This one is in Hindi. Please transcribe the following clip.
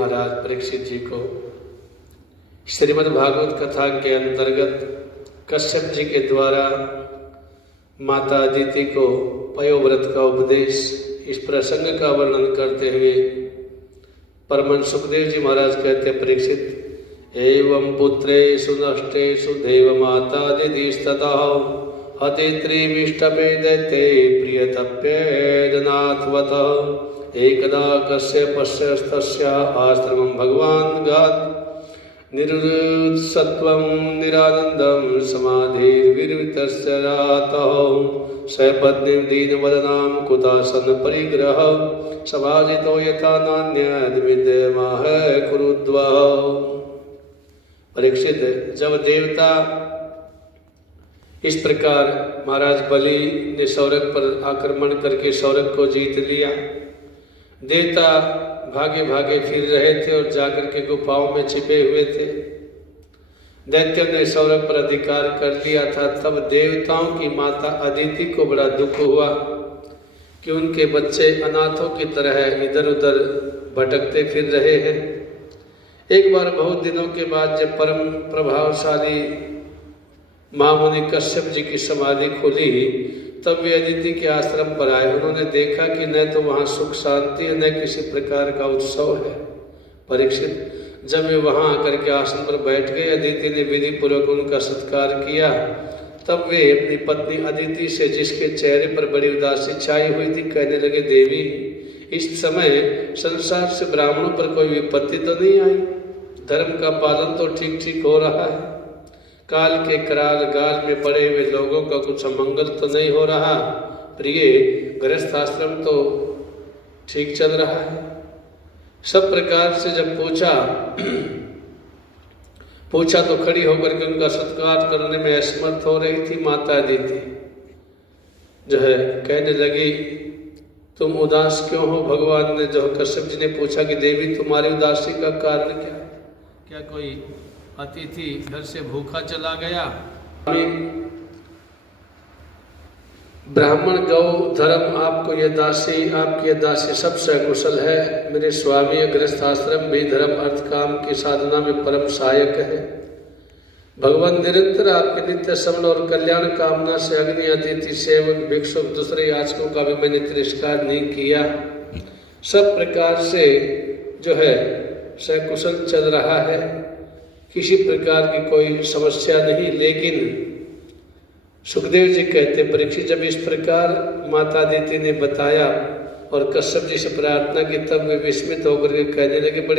महाराज परीक्षित जी को श्रीमद् भागवत कथा के अंतर्गत कश्यप जी के द्वारा माता अदिति को पयोव्रत का उपदेश, इस प्रसंग का वर्णन करते हुए परमहंस सुखदेव जी महाराज कहते, परीक्षित एवं पुत्रेषु नष्टेषु देव माता दिदिस्ततः हतित्रिविष्टपे दैते प्रियतप्येदनाथवतः एकदा कश्यपस्य आश्रमं भगवान् गात् निरुत्सत्वं निरानन्दं समाधिर्विरवितस्य रातः सपत्नीं दीनवदनां कुतासन परिग्रह समाजितो यथा नान्यद्विद्यमाह कुरुद्वः। परीक्षित, जब देवता इस प्रकार महाराज बलि ने सौरभ पर आक्रमण करके सौरभ को जीत लिया, देवता भागे भागे फिर रहे थे और जाकर के गुफाओं में छिपे हुए थे। दैत्यों ने सौरभ पर अधिकार कर लिया था। तब देवताओं की माता अदिति को बड़ा दुख हुआ कि उनके बच्चे अनाथों की तरह इधर उधर भटकते फिर रहे हैं। एक बार बहुत दिनों के बाद जब परम प्रभावशाली महामुनि कश्यप जी की समाधि खुली, तब वे अदिति के आश्रम पर आए। उन्होंने देखा कि न तो वहाँ सुख शांति है, न किसी प्रकार का उत्सव है। परीक्षित, जब वे वहाँ आकर के आसन पर बैठ गए, अदिति ने विधि पूर्वक उनका सत्कार किया। तब वे अपनी पत्नी अदिति से, जिसके चेहरे पर बड़ी उदासी छाई हुई थी, कहने लगे, देवी, इस समय संसार से ब्राह्मणों पर कोई विपत्ति तो नहीं आई? धर्म का पालन तो ठीक ठीक हो रहा है? काल के कराल गाल में पड़े हुए लोगों का कुछ अमंगल तो नहीं हो रहा? प्रिय, गृहस्थ आश्रम तो ठीक चल रहा है? सब प्रकार से जब पूछा तो खड़ी होकर के उनका सत्कार करने में असमर्थ हो रही थी माता अदिति। जो है कहने लगी, तुम उदास क्यों हो? भगवान ने, जो कश्यप जी ने पूछा कि देवी तुम्हारी उदासी का कारण क्या है? क्या कोई अतिथि घर से भूखा चला गया? ब्राह्मण, गौ, धर्म, आपकी ये दासी सब सकुशल है। मेरे स्वामी गृहस्थ आश्रम भी धर्म अर्थ काम की साधना में परम सहायक है। भगवान निरंतर आपके नित्य समन और कल्याण कामना से अग्नि, अतिथि, सेवक, भिक्षुक, दूसरे याचकों का भी मैंने तिरस्कार नहीं किया। सब प्रकार से जो है सकुशल चल रहा है, किसी प्रकार की कोई समस्या नहीं। लेकिन सुखदेव जी कहते, परीक्षित, जब इस प्रकार माता अदिति ने बताया और कश्यप जी से प्रार्थना की, तब वे विस्मित होकर के कहने लगे, बड़े